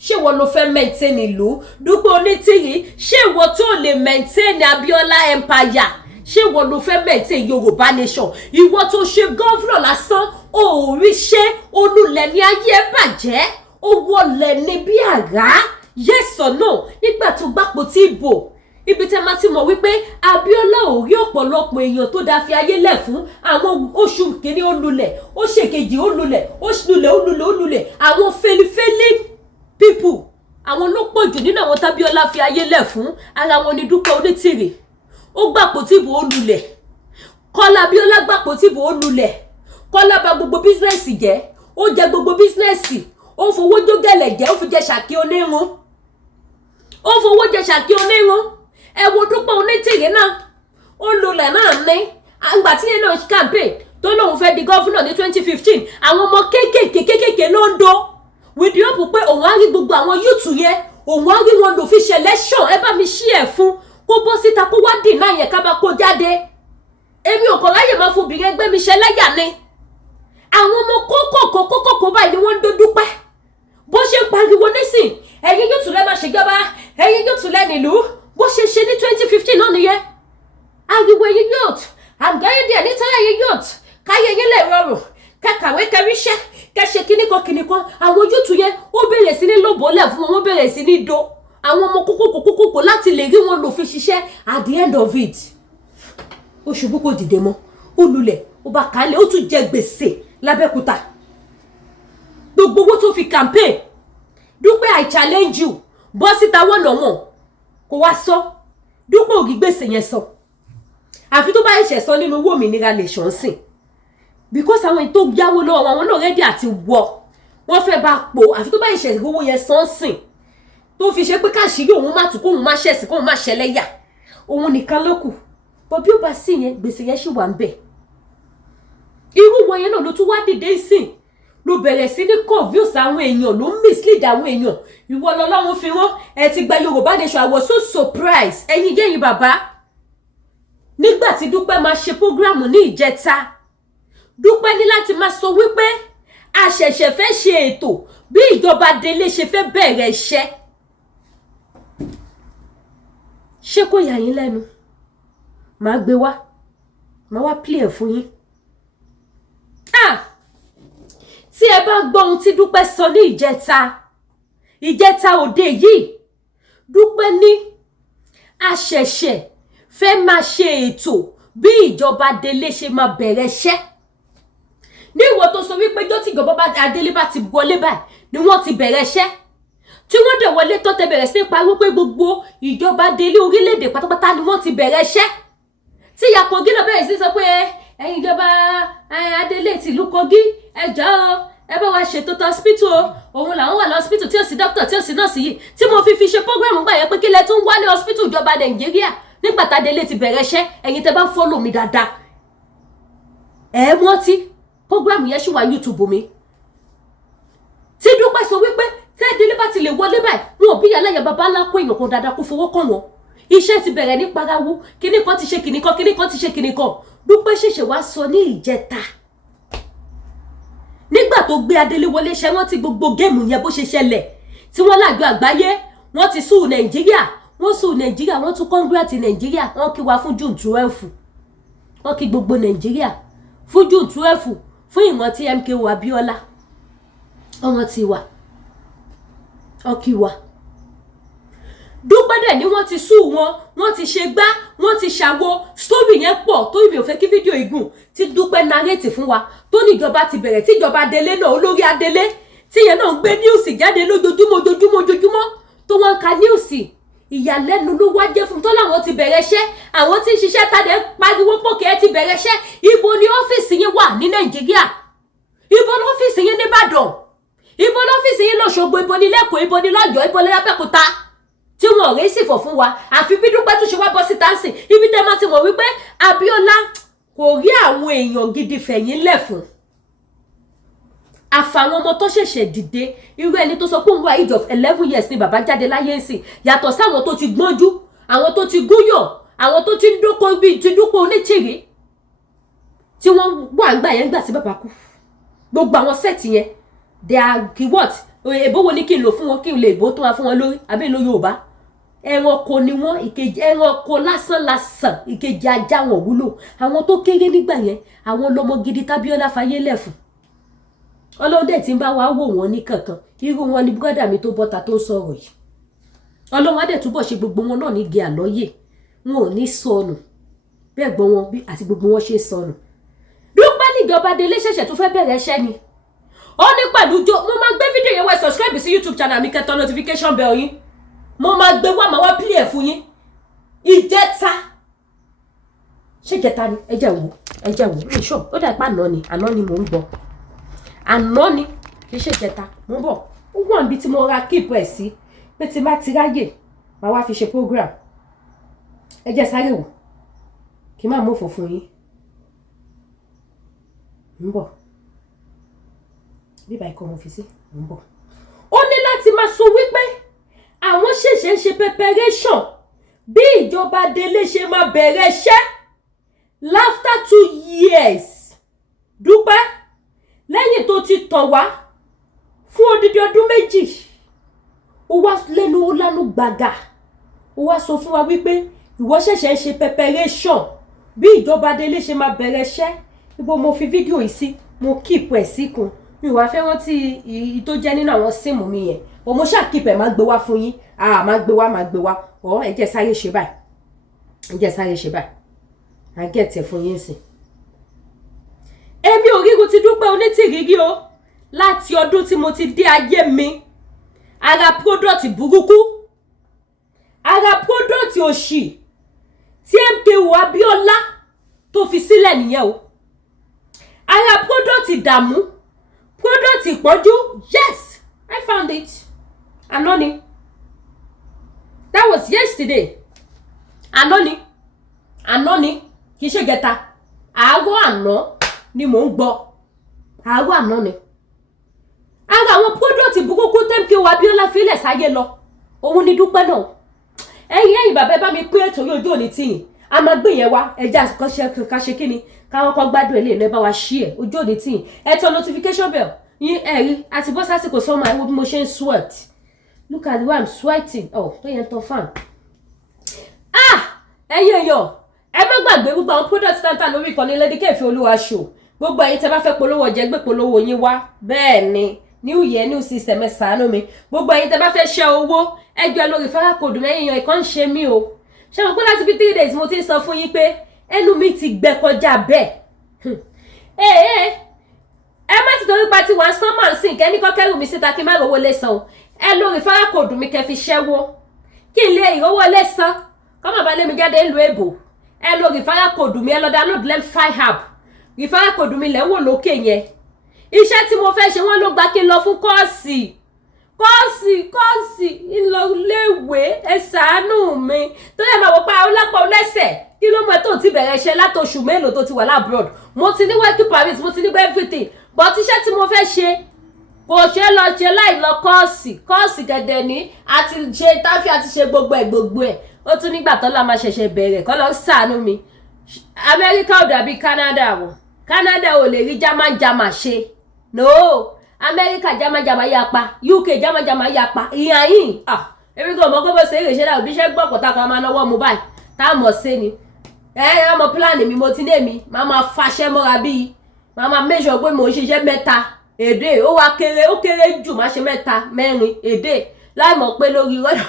ṣé ìwọ ló fẹ́ maintain ìlú Dúpẹ́ Onítìrí ṣé ìwọ tó lè maintain Abiola empire ṣé ìwọ ló fẹ́ maintain Yorùbá nation ìwọ tó ṣe governor lásán òòrí ṣe olùlẹ̀ ní ayé ẹ bàjẹ́ ó wọlẹ̀ ní bí àrá yes or no nígbà tó gbàpò tí ìbò ibi tẹ́ máa ti mọ̀ wípé Abiola ò rí ọ̀pọ̀lọpọ̀ èèyàn tó dá fi ayé lẹ̀ fún àwọn oṣù kìíní ó lulẹ̀ ó ṣèkejì ó lulẹ̀ ó lulẹ̀ àwọn fẹ́lifẹ́lí people àwọn ló pọ̀ jù nínú àwọn tábíọ́lá fi ayé lẹ̀ fún ara wọn ni Dúpẹ́ Onítìrí ó gbàpò tí ìbò ó lulẹ̀ Kọ́lá Abiola gbàpò tí ìbò ó lulẹ̀ Kọ́lá bà gbogbo bísínẹ́sì jẹ́ ó jẹ gbogbo bísínẹ́sì ó fowó jógẹ̀lẹ̀ jẹ́ ó fi jẹ Ṣàkí onírun ó fowó jẹ Ṣàkí onírun ẹ wo Dúpẹ́ Onítìrí náà ó lulẹ̀ náà ní àgbà tí yẹn náà campaign tó lóun fẹ́ di gọ́fúnà ní 2015 àwọn ọmọ kéékèèké ló ń do with the hope pé òun á rí gbogbo àwọn yúùtù yẹn òun á rí wọn lò fi ṣe election ẹ bá mi ṣí ẹ̀ fún kó bọ́ síta kó wá dènà yẹn ká bá kó jáde èmi ò kọ̀ láyè máa fobìnrin ẹgbẹ́ mi ṣe lẹ́yà ni àwọn ọmọ kókòkò báyìí ni wọ́n ń do Dúpẹ́ bó ṣe ń pariwo nísìn ẹ̀yin yúùtù lẹ́ máa ṣèjọba ẹ̀yin yúùtù lẹ́ nílùú bó ṣe ṣe ní 2015 náà nìyẹn ariwo ẹ̀yin youth I'm going there nítorí ẹ̀yin youth káyé yín lè rọrùn kẹkàwé kẹríṣẹ́ kẹṣe kíníkan àwọn youth yẹn ó bẹ̀rẹ̀ sí ní lóbólẹ̀ fún wọn wọ́n bẹ̀rẹ̀ sí ní do àwọn ọmọ kókòkò láti lè rí wọn lò fi ṣiṣẹ́ at the end of it ó ṣubú kò dìde mọ́ ó lulẹ̀ ó bá kálẹ̀ ó tún jẹ gbèsè l'Abẹ́òkúta gbogbo owó tó fi campaign Dúpẹ́ I challenge you bọ́ síta wọ́n lọ́wọ́n kò wá sọ Dúpẹ́ ògì gbèsè yẹn sọ àfi tó bá ẹ̀ṣẹ̀ sọ nínú owó òmìnira nation sìn because àwọn tó yáwó lọ́wọ́ àwọn náà rẹ́dí àti wọ́n fẹ́ bá pò àfi tó bá ẹ̀ṣẹ̀ owó yẹn sọ sìn tó fi ṣe pé káṣírí òun má tún kóun má ṣẹ̀sìn kóun má ṣẹlẹ́yà òun nìkan ló kù bọ́ bí ó bá sí yẹn gbèsè yẹn ṣì wà ń bẹ̀ irú wọn yẹn náà ló tún wá dìde sìn ló bẹ̀rẹ̀ sí ní confuse àwọn èèyàn ló mislead àwọn èèyàn ìwọ lọ́lọ́run fi wọ́n ẹ ti gba Yorùbá nation I was so surprised ẹ̀yin yẹ́yìn bàbá nígbà tí Dúpẹ́ máa ṣe prógrámù ní ìjẹta Dúpẹ́ ní láti máa sọ wípé a ṣẹ̀ṣẹ̀ fẹ́ ṣe ètò bí ìjọba délé ṣe fẹ́ bẹ̀rẹ̀ iṣẹ́. Ṣé kò yà yín lẹ́nu? Màá gbé wá, màá wá play ẹ̀ fún yín. Tí ẹ bá gbọ́ ohun tí Dúpẹ́ sọ ní ìjẹta òde yìí, Dúpẹ́ ní a ṣẹ̀ṣẹ̀ fẹ́ máa ṣe ètò bí ìjọba délé ṣe máa bẹ̀rẹ̀ iṣẹ́. Ní ìwọ tó sọ wípé jọ́ tí ìjọba Adélé bá ti wọlé báyìí ni wọ́n ti bẹ̀rẹ̀ iṣẹ́. Tí wọ́n dẹ̀ wọlé tó tẹ bẹ̀rẹ̀ sí pariwo pé gbogbo ìjọba délé orílẹ̀-èdè pátápátá ni wọ́n ti bẹ̀rẹ̀ iṣẹ́. Tí ìyá Kogi náà bẹ̀rẹ̀ sí sọ pé ẹ̀yin ìjọba Adélé tìlú Kogi ẹ jọ̀ọ́ ẹ bá wa ṣètò tó hospital òun làwọn wà lọ hospital tí ó sì doctor tí ó sì nurse yìí tí mo fi ṣe program gbà yẹn pé kí lẹ tún wá ní hospital ìjọba Nàìjíríà nígbà tá Adélé ti bẹ̀rẹ̀ iṣẹ́. Ẹ̀yin tẹ́ bá follow mi dáadáa ẹ mọ̀ tí program yẹn ṣì wà YouTube mi. Tí Dúpẹ́ sọ wípé tí Adélé bá ti lè wọlé báyìí wọn ò bí yàrá yẹn bàbá ńlá kó èèyàn kan dáadáa kó fowó kàn wọ́n. Iṣẹ́ ti bẹ̀rẹ̀ ní parawo kíní kan ti ṣe kíní kan kíní kan ti ṣe kíní kan. Dúpẹ́ ṣẹ̀ṣẹ̀ wá sọ ní ìjẹta nígbà tó gbé Adélé wọlé ṣe wọ́n ti gbogbo géèmù yẹn bó ṣe ṣẹlẹ̀ tí wọ́n lájọ àgbáyé wọ́n ti sùn Nàìjíríà wọ́n tún congrats Nàìjíríà wọ́n kí wa fún June 12 wọ́n kí gbogbo Nàìjíríà fún June 12 fún ìrántí MKO Abiola ọmọ ti wà ọkì wa. Dúpẹ́ dẹ̀ ni wọ́n ti sú wọ́n ti ṣe gbá wọ́n ti ṣàwo story yẹn pọ̀ tó ìbí ò fẹ́ kí fídíò igun tí Dúpẹ́ narrate fún wa tó ní ìjọba ti bẹ̀rẹ̀ tí ìjọba Adélé náà olórí Adélé tí yẹn náà ń gbé news jáde lójoojúmọ́ tó wọ́n ka news. Ìyàlẹ́nu ló wá jẹ́ fún tó láwọn ti bẹ̀rẹ̀ iṣẹ́ àwọn tí ń ṣiṣẹ́ tàdé pariwo pòkè ẹ ti bẹ̀rẹ̀ iṣẹ́. Ibo ni ọ́fíìsì yín wà ní Nàìjíríà? Ibo ni ọ́fíìsì yín ní Ìbàdàn? Ibo ni ọ́fíìsì yín l'Óṣogbo? Ibo ni l'Ékòó? Ibo ni l'Ọ́yọ́? Ibo ni l'Abẹ́òkúta? Tí wọn rí sì fọ̀ fún wa àfi bí Dúpẹ́ tún ṣe wá bọ́ síta sí ibi tẹ́ máa ti mọ̀ wípé Abiola kò rí àwọn èèyàn gidi fẹ̀yìn lẹ̀ fún. Àfàwọn ọmọ tó ṣẹ̀ṣẹ̀ dìde irú ẹni tó sọ pé òun wà age of 11 years ni bàbá jáde láyé ń sìn yàtọ̀ sáwọn tó ti gbọ́njú àwọn tó ti gúnyàn àwọn tó ti ń dóko bíi ti dúpọ̀ onítìrí tí wọ́n wà ń gbà yẹn gbà sí bàbá kú. Gbogbo àwọn sẹ́ẹ̀tì yẹn they are what èbó wo ni kí n lò fún wọn kí n lè èbó tó wá fún wọn lórí àbí ìlú Yorùbá. Ẹranko ni wọ́n ìkejì ẹranko lásán ìkejì ajá wọn wúlò. Àwọn tó kéré nígbà yẹn àwọn lọmọ gidi tábíọ́lá fayé lẹ̀ fún. Ọlọ́dẹ tí ń bá wa wò wọ́n ní kankan irú wọn ni brọ́dà mi tó bọ́ta tó sọ̀rọ̀ yìí. Ọlọ́run á dẹ̀ túbọ̀ ṣe gbogbo wọn náà ní gé àlọ́yè wọn ò ní sọnù bẹ́ẹ̀ gbọ́n wọn bí àti gbogbo wọn ṣe sọnù. Dúpẹ́ níjọba Adélé ṣẹ̀ṣẹ̀ tó fẹ́ bẹ̀rẹ̀ iṣẹ́ ni ó ní pẹ̀lú jó mo máa gbé fídíò yẹn wá subscribe sí YouTube channel mi kẹtọ notification bell yín mo máa gbé wá máa wá play ẹ̀ fún yín. Ìjẹta ṣé ìjẹta ni ẹ jẹ́ wò ní ṣọ́ ó dà pé àná ni mò ń gbọ́ àná ni kì í ṣe ìjẹta mo ń bọ̀ ó wà níbi tí mo ra keep ẹ̀ sí pé tí má ti ráyè máa wá fi ṣe program ẹ jẹ́ sáré wò kí n má mú òfò fún yín ń bọ̀ bíbá ikọ̀ mo fi sí ń bọ̀. Ó ní láti máa sọ wípé àwọn ṣẹ̀ṣẹ̀ ń ṣe preparation bí ìjọba Adélé ṣe máa bẹ̀rẹ̀ iṣẹ́ after 2 years. Dúpẹ́ lẹ́yìn tó ti tàn wá fún odidi ọdún méjì ó wá lẹ́nu ó lánú gbàgà ó wá sọ fún wa wípé ìwọ ṣẹ̀ṣẹ̀ ń ṣe preparation bí ìjọba Adélé ṣe máa bẹ̀rẹ̀ iṣẹ́. Ibo mo fi fídíò yìí sí mo keep ẹ̀ síkun mi wá fẹ́ wọ́n tí tó jẹ́ nínú àwọn síìmù mi yẹn o mo ṣáà keep ẹ̀ máa gbé wá fún yín máa gbé wá ọ̀ ẹ jẹ́ sáré ṣe báyìí I get ẹ̀ fún yín sìn. Èmi ò ríru ti Dúpẹ́ Onítìrí o láti ọdún tí mo ti dé ayé mi ara product burúkú ara product òṣì tí MKO Abiola tó fi sílẹ̀ nìyẹn o ara product ìdààmú product ìpọ́njú. Yes, I found it. Àná that was yesterday. Àná ni kì í ṣe gẹta àárọ̀ àná ni mò ń gbọ́ àárọ̀ àná ni. Ara àwọn product burúkú MKO Abiola fílẹ̀ sáyé lọ òun ni Dúpẹ́ náà. Ẹ̀yin bàbá bá mi pé ètò yóò jó ní tìyìn a máa gbé yẹn wá ẹja ká ṣe kíni káwọn kan gbádùn eléyìí náà bá wa share ojú òní tìyìn ẹ tọ notification bell yín ẹ̀rí àti bọ́ sásìkò sọ́mọ ẹ̀wọ́ bí mo ṣe ń sweat. Look at the way I'm sweating. Oh, tó yẹn tó fan. Ẹ̀yin èèyàn, ẹ má gbàgbé gbogbo àwọn product tanta lórí ìkànnì Lady K Olúwa show. Gbogbo ẹ̀yin tẹ́ bá fẹ́ polówó ọjà gbé polówó yín wá. Bẹ́ẹ̀ ni, new year, new system ẹ ṣàánú mi. Gbogbo ẹ̀yin tẹ́ bá fẹ́ ṣe owó, ẹ gbé lórí fara code mi ẹ̀yin ìkan ṣe mí o. Ṣé mo pé láti bí 3 days mo ti sọ fún yín pé ẹnu mi ti gbẹ kọjá bẹ́ẹ̀. Ẹ má ti torí pa ti wà sánmà sí kẹ́ ní kọ́kẹ́rù mi síta kí n má rówó lé san o. Ẹ lórí fara code mi kẹ́ fi ṣẹ́wó. Kí n lè rówó lé san. Kọ́mọ̀ bá lé mi jáde ìlú èbò. Ẹ lórí fara code mi ẹ lọ download Lemfi app. Rìfárà kòdù mi lẹ̀ ń wò lókè yẹn. Iṣẹ́ tí mo fẹ́ ṣe wọ́n ló gba kí n lọ fún kọ́ọ̀sì ńlọ léèwé ẹ ṣàánú mi. Tó yẹ máa wò pa ọlápá ọlẹ́sẹ̀ kí ló mọ̀ tó ti bẹ̀rẹ̀ iṣẹ́ látoṣù mélòó tó ti wà lábroad. Mo ti ní working permit, mo ti ní everything. But iṣẹ́ tí mo fẹ́ ṣe kò ṣe lọ ṣe láì lọ kọ́ọ̀sì gẹ̀dẹ̀ ní àti ṣe táfí àti ṣe gbogbo ẹ̀. Ó tún nígbà tó la máa ṣẹ̀ṣẹ̀ bẹ̀rẹ̀ kọ́ lọ ṣàánú mi. Amẹ́ríkà ò dàbí Canada wọ̀. Canada ò lè rí jámájámá ṣe. No, Amẹ́ríkà jámájámá yapa, UK jámájámá yapa. Ìyá yìí, èmi kò mọ̀ kó bó ṣe é ṣe dá òbíṣẹ́ gbọ́ pọ̀ táwọn máa náwó mu báyìí. Tá mọ̀ sí ni. Ọmọ pílánì mi mo ti dé mi, máa faṣẹ́ mọ́ra bíi. Máa make sure pé mo ṣiṣẹ́ 3 èdè. Ó wá kéré, ó kéré jù máa ṣe 3, 4 èdè. Láì mọ̀ pé lórí rẹ̀.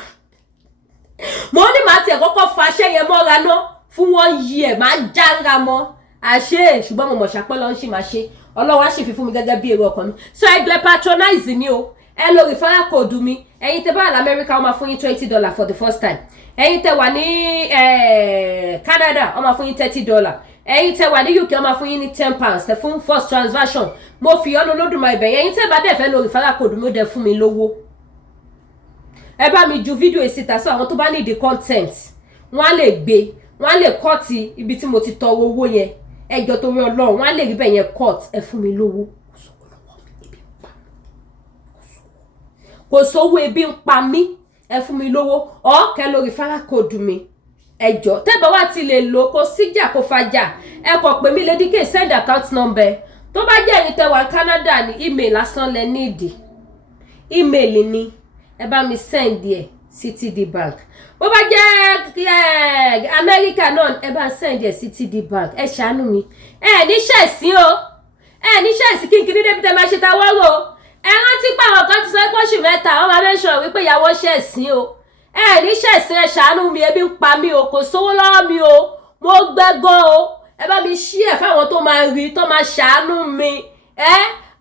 Mo ní màá tiẹ̀ kọ́kọ́ faṣẹ́ yẹn mọ́ra náà. Fún 1 year máa jára mọ́ àṣẹ ṣùgbọ́n mo mọ̀ ṣàpẹ́ lọ ń ṣì máa ṣe Ọlọ́run á ṣe fi fún mi gẹ́gẹ́ bí èrò ọkàn mi. So ẹ gbé patronize mi o. Ẹ lo referral code mi. Ẹ̀yin tẹ́ bá wà l'Amẹ́ríkà ó máa fún yín $20 for the first time. Ẹ̀yin tẹ́ wà ní Canada ó máa fún yín $30. Ẹ̀yin tẹ́ wà ní UK ó máa fún yín ní £10 tẹ́ fún first transaction. Mo fi ọ̀nà Olódùmarè bẹ̀. Ẹ̀yin tẹ́ bá dẹ̀ fẹ́ lo referral code mi ó dẹ̀ fún mi lówó. Ẹ bá mi ju fídíò ìsìta so àwọn tó bá need the content wọ́n á lè gbé. Wọ́n lè cut ibi tí mo ti tọrọ owó yẹn ẹjọ́ torí Ọlọ́run wọ́n lè rí bẹ́ẹ̀ yẹn cut ẹ fún mi lówó. Kò sówó ebi ń pa mí ẹ fún mi lówó ọ̀kẹ́ lórí fara code mi ẹjọ́ tẹ́bà wá ti lè lò kó síjà kó fajà ẹ kọ pè mí Lady K send account number tó bá jẹ́ ẹ̀yin tẹ́ wà Canada ní email lásán lẹ need email ni ẹ bá mi send ẹ sí TD Bank. Bó bá jẹ́ Amẹ́ríkà náà ẹ bá send ẹ sí TD Bank ẹ ṣàánú mi. Ẹ ní ṣẹ̀sín o. Ẹ ní ṣẹ̀sín kí n kiri débi tẹ́ máa ṣe tawọ́rò. Ẹ rántí pé àwọn kan ti sọ pé oṣù 3 wọ́n máa mention wípé ìyàwó ṣẹ̀sín o. Ẹ ní ṣẹ̀sín ẹ ṣàánú mi ebi ń pa mí o kò sówó lọ́wọ́ mi o. Mo gbẹ́gàn o. Ẹ bá mi share fáwọn tó máa rí tó máa ṣàánú mi.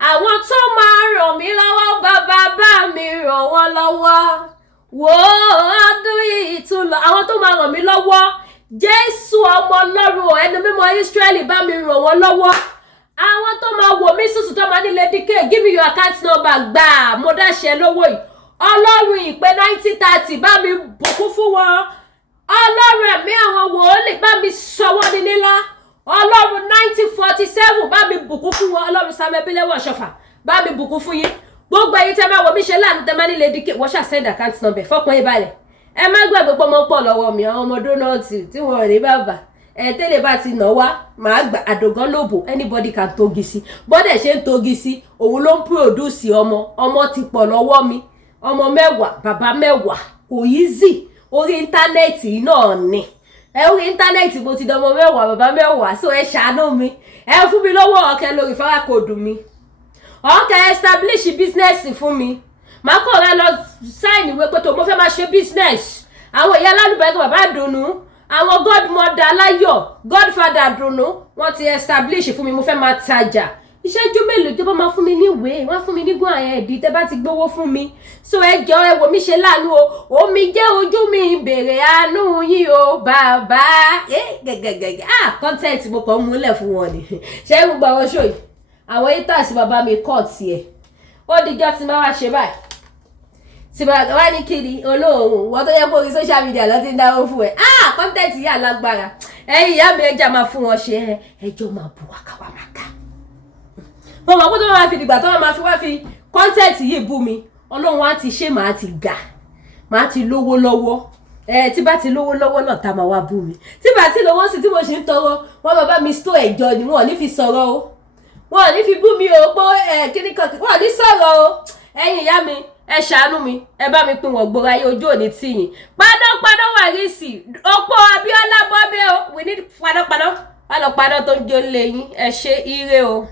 Àwọn tó máa ràn mí lọ́wọ́ bá mi ràn wọ́n lọ́wọ́. Wò ọdún yìí tún lọ àwọn tó máa ràn mí lọ́wọ́ Jésù ọmọ Ọlọ́run ẹni mímọ́ Ísírẹ́lì bá mi ràn wọ́n lọ́wọ́ àwọn tó máa wò mí sùsù tó máa ní Lady K give me your account number gbà mo dáṣẹ lówó yìí Ọlọ́run ìpè 9030 bá mi bùkún fún wọn Ọlọ́run ẹ̀mí àwọn wòólì bá mi sọ wọ́n ní nílá Ọlọ́run 1947 bá mi bùkún fún wọn Ọlọ́run Samuel Bílẹ̀wọ̀ Ṣọ̀fà bá mi bùkún fún yín gbogbo ẹ̀yin tẹ́ máa wò mí ṣe láàánú tẹ́ máa ní Lady K wọ́n ṣá send account number fọ́kàn yín balẹ̀ ẹ má gbàgbé pé ọmọ pọ̀ lọ́wọ́ mi àwọn ọmọ dónọ́ọ̀tì tí wọ́n rí bàbá tẹ́lẹ̀ bá ti nà wá màá gbà àdògán lóbò anybody can togi sí bọ́dẹ̀ ṣe ń togi sí òun ló ń produce ọmọ ti pọ̀ lọ́wọ́ mi ọmọ 10 bàbá 10 kò easy orí íńtánẹ́ẹ̀tì náà ni orí íńtánẹ́ẹ̀tì mo ti dọmọ 10 bàbá 10 so ẹ ṣàánú mi ẹ fún mi lọ́wọ́ ọ̀kẹ́ lórí fárákòdù mi ọ̀kẹ́ establish business fún mi màá kọ̀ rẹ lọ sign ìwé pé tó mo fẹ́ máa ṣe business àwọn ìyá alálùbáríkà bàbá àdùnnú àwọn godmother aláyọ̀ godfather àdùnnú wọ́n ti establish fún mi mo fẹ́ máa tajà ìṣẹ́jú mélòó tó bá máa fún mi ní ìwé wọ́n fún mi ní gún àyẹ̀ ẹ̀dí tẹ́ bá ti gbówó fún mi so ẹ jọ̀ọ́ ẹ wò mí ṣe láàánú o omi jẹ́ ojú mi bèrè àánú yín o bàbá gẹ́gẹ́gẹ́gẹ́ content mo kàn múlẹ̀ fún wọn ni ṣé gbogbo àwọn show yìí àwọn haters bàbá mi cut ẹ̀ ó dijọ́ tí máa wá ṣe báyìí tí bá wá ní kiri olóòrùn wọ́n tó yẹ kó orí social media lọ ti ń dáwó fún ẹ content yìí alágbára ẹ̀yin ìyá mi ẹja máa fún wọn ṣe ẹjọ́ máa bu wákàwá máa ká mo mọ̀ pé tó máa fi dìgbà tó máa fi wá fi content yìí bú mi ọlọ́run á ti ṣe màá ti gà màá ti lówó lọ́wọ́ tí bá ti lówó lọ́wọ́ náà tá máa wá bú mi tí bá ti lówó sí tí mo ṣe ń tọrọ wọ́n máa bá mi store ẹ̀jọ́ ni wọ́n ní fi sọ̀rọ̀ o wọn ò ní fi bú mi o pé kíní kan wọn ò ní sọ̀rọ̀ o ẹ̀yin ìyá mi ẹ ṣàánú mi ẹ bá mi pín wọn gbòòrò ayé ojú òní tìyìn panápaná Wàrísì ọ̀pọ̀ Abíọ́lá bọ́bẹ́ o we need panápaná wà lọ paná tó ń jó lé yín ẹ ṣe ire o.